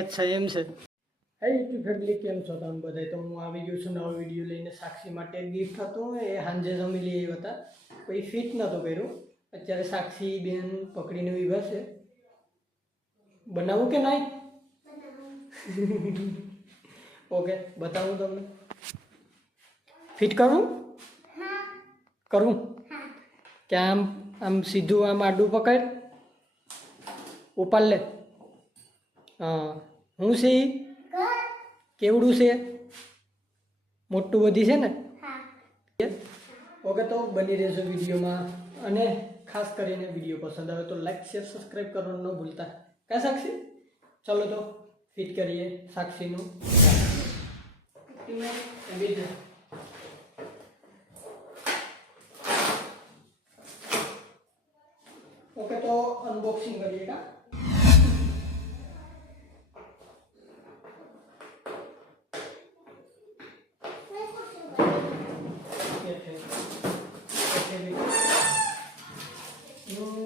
અચ્છા એમ છે. હા યુટ્યુબ ફેમિલી કેમ છો તમે બધા? તો હું આવી ગયો છું નવો વિડીયો લઈને. સાક્ષી માટે ગિફ્ટ હતું એ સાંજે જમી લઈ આવ્યા હતા, કોઈ ફિટ નહોતું કર્યું. અત્યારે સાક્ષી બેન પકડીને ઊભા છે. બનાવું કે નહીં? ઓકે બતાવું તમને. ફિટ કરું કરું કે આમ આમ સીધું આમ આડું પકડ, ઉપાડ લે. હા હું છે ઈ? કેવડું છે? મોટું બધી છે ને? ઓકે તો બની રહેજો વિડીયોમાં. અને ખાસ કરીને વિડીયો પસંદ આવે તો લાઈક શેર સબસ્ક્રાઈબ કરવાનું ન ભૂલતા. કા સાક્ષી? ચલો તો ફિટ કરીએ સાક્ષીનું. ઓકે તો અનબોક્સિંગ કરીએ કા.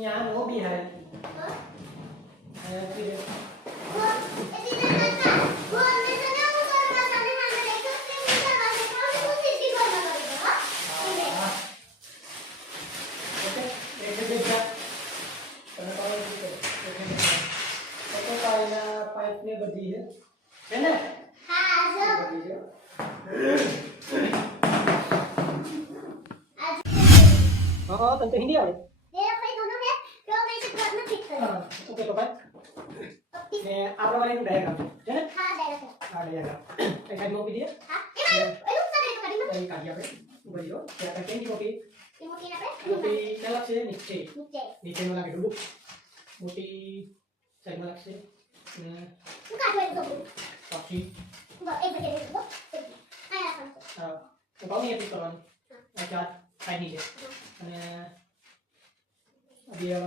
यहाँ वो भी है पाइप में बदी है ना? हाँ तब तो हिंदी आ रही. ओके तो भाई मैं आप लोगों ने डायग्राम है ना? हाँ डायग्राम एक साइड में भी दिया. ये काट दिया भाई ऊपर ही हो क्या करते हैं मोटी क्या लग से नीचे नीचे में लगा दो मोटी साइड में लग से काफी हाँ तो कौन ये पिक करवान अच्छा साइड नीचे અને अभी अब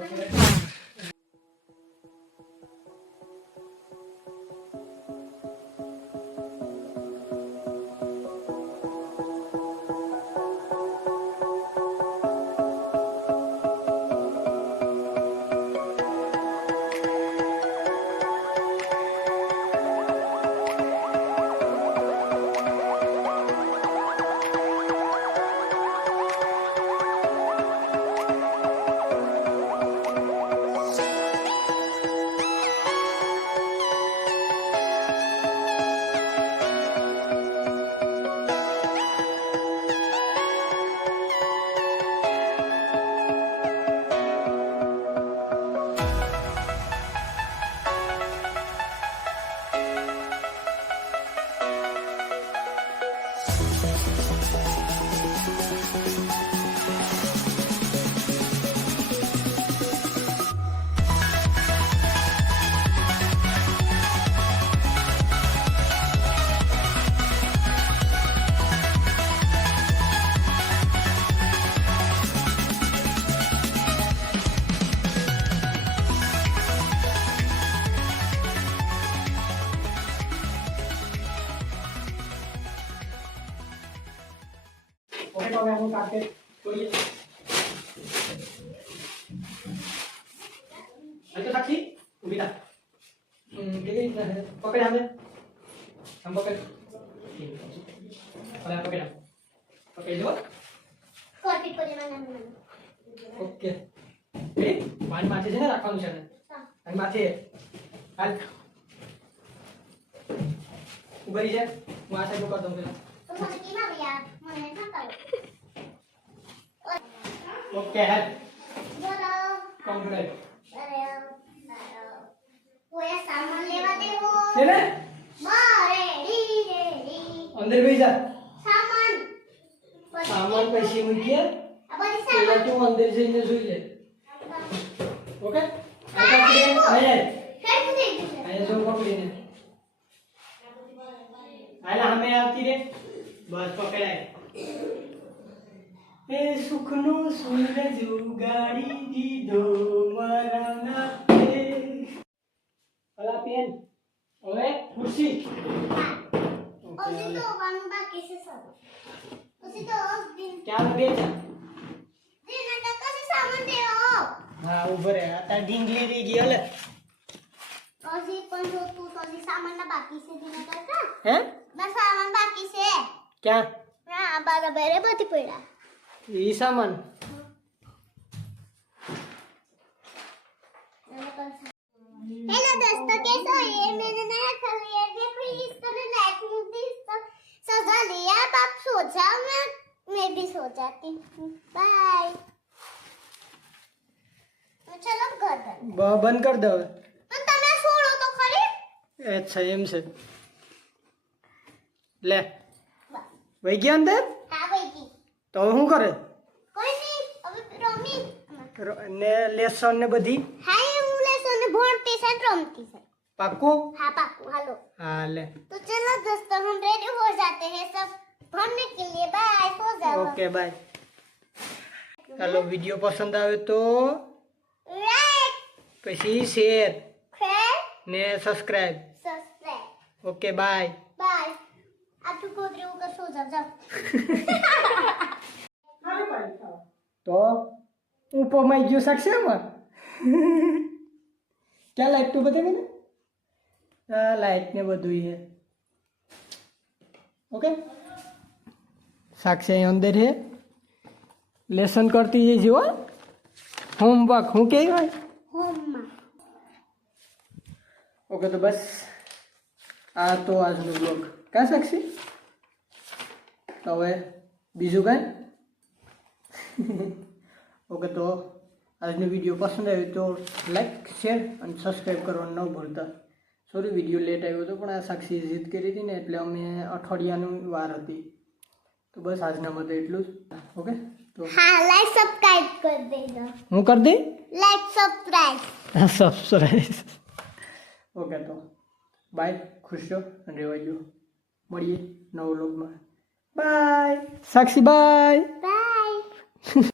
ओके तो हम काट के तोड़िए. अच्छा साक्षी उभी था. ठीक है पकड़ हम पकड़ और आप पकड़ पकड़ लो. કોર્પિટ પર જવાનું ઓકે એ મારી માથે છે ને રાખવાનું છે ને? અને માથે હાલ ઉભા રહી જાય. હું આ સાઈડ ઉપર દઉં પેલા. તો મને કેમાં ગયા મને થકાવ ઓકે હેડ બોલો કમ્પ્લીટ અરે કોઈ સામાન લેવા દેવો છે ને? મારે રેડી અંદર બેસી જા. સામાન સામાન પછી મૂકીએ. આ બધી પેલા સામાન તું અંદર જઈને જોઈ લે. ઓકે હેડ કુદે ગયું અહીંયા જો પકડીને આલા અમે આવતી રે બસ પકડાય. એ સુખનો સૂરજ ઉગાડી દીધો મારા નાથે. અલા પેન હવે ખુરશી. ઓસી તો વાનું બાકી છે સર ઓસી તો દિન ક્યાં લગે છે? દિન ના કસે સામાન દેવો હા ઉભરે આ તાર ઢીંગલી રહી ગઈ. હલે अजी पण जो तू अजी सामान ना बाकी से देना करता हैं ना सामान बाकी से क्या ना बारा बेरे बती पड़ा ये सामान हेलो दोस्तों कैसे हो ये मैंने नया घर लिया देखो इस तरह लाइट मूवी सजा लिया अब आप सो जाओ मैं भी सो जाती हूँ बाय तो चलो घर बंद कर दो પણ તમે છોડો તો ખરી अच्छा એમ છે લે વઈ ગયા અંદર હા ભાઈ તો શું કરે કોઈ નહીં હવે રમી ને લેસન ને બધી હા હું લેસન ને ભણતી છે ને રમતી છે પાક્કું हाँ पाकू हेलो હા લે तो चलो दोस्तों हम रेडी हो जाते हैं सब भरने के लिए बाय सो जाओ ઓકે બાય ચાલો વિડીયો પસંદ આવે તો लाइक પછી શેર शेयर ને subscribe subscribe okay bye bye आप तो गोदरी होकर सो जाओ जाओ તો ઉપમાઈ ગયું શકશે એમાં ક્યાં લાઈટ તું બતાવી ને લાઈટ ને બધું છે ઓકે સાક્ષી અંદર છે લેસન કરતી જઈ હો હોમવર્ક હું કે होम ઓકે તો બસ આ તો આજનો બ્લોગ કાં સાક્ષી તો હવે બીજું કાંઈ ઓકે તો આજનો વિડીયો પસંદ આવ્યો તો લાઈક શેર અને સબસ્ક્રાઈબ કરવાનું ન ભૂલતા સોરી વિડીયો લેટ આવ્યો હતો પણ આ સાક્ષીએ જીદ કરી હતી ને એટલે અમે અઠવાડિયાની વાર હતી તો બસ આજના માટે એટલું જ ઓકે તો हाँ लाइक सब्सक्राइब कर देना હું કરી દઈ लाइक सब्सक्राइब સબસ્ક્રાઈબ ઓકે તો બાય ખુશ રહો અને રહેવાજો મળીએ નવો વ્લોગમાં બાય સાક્ષી બાય बाय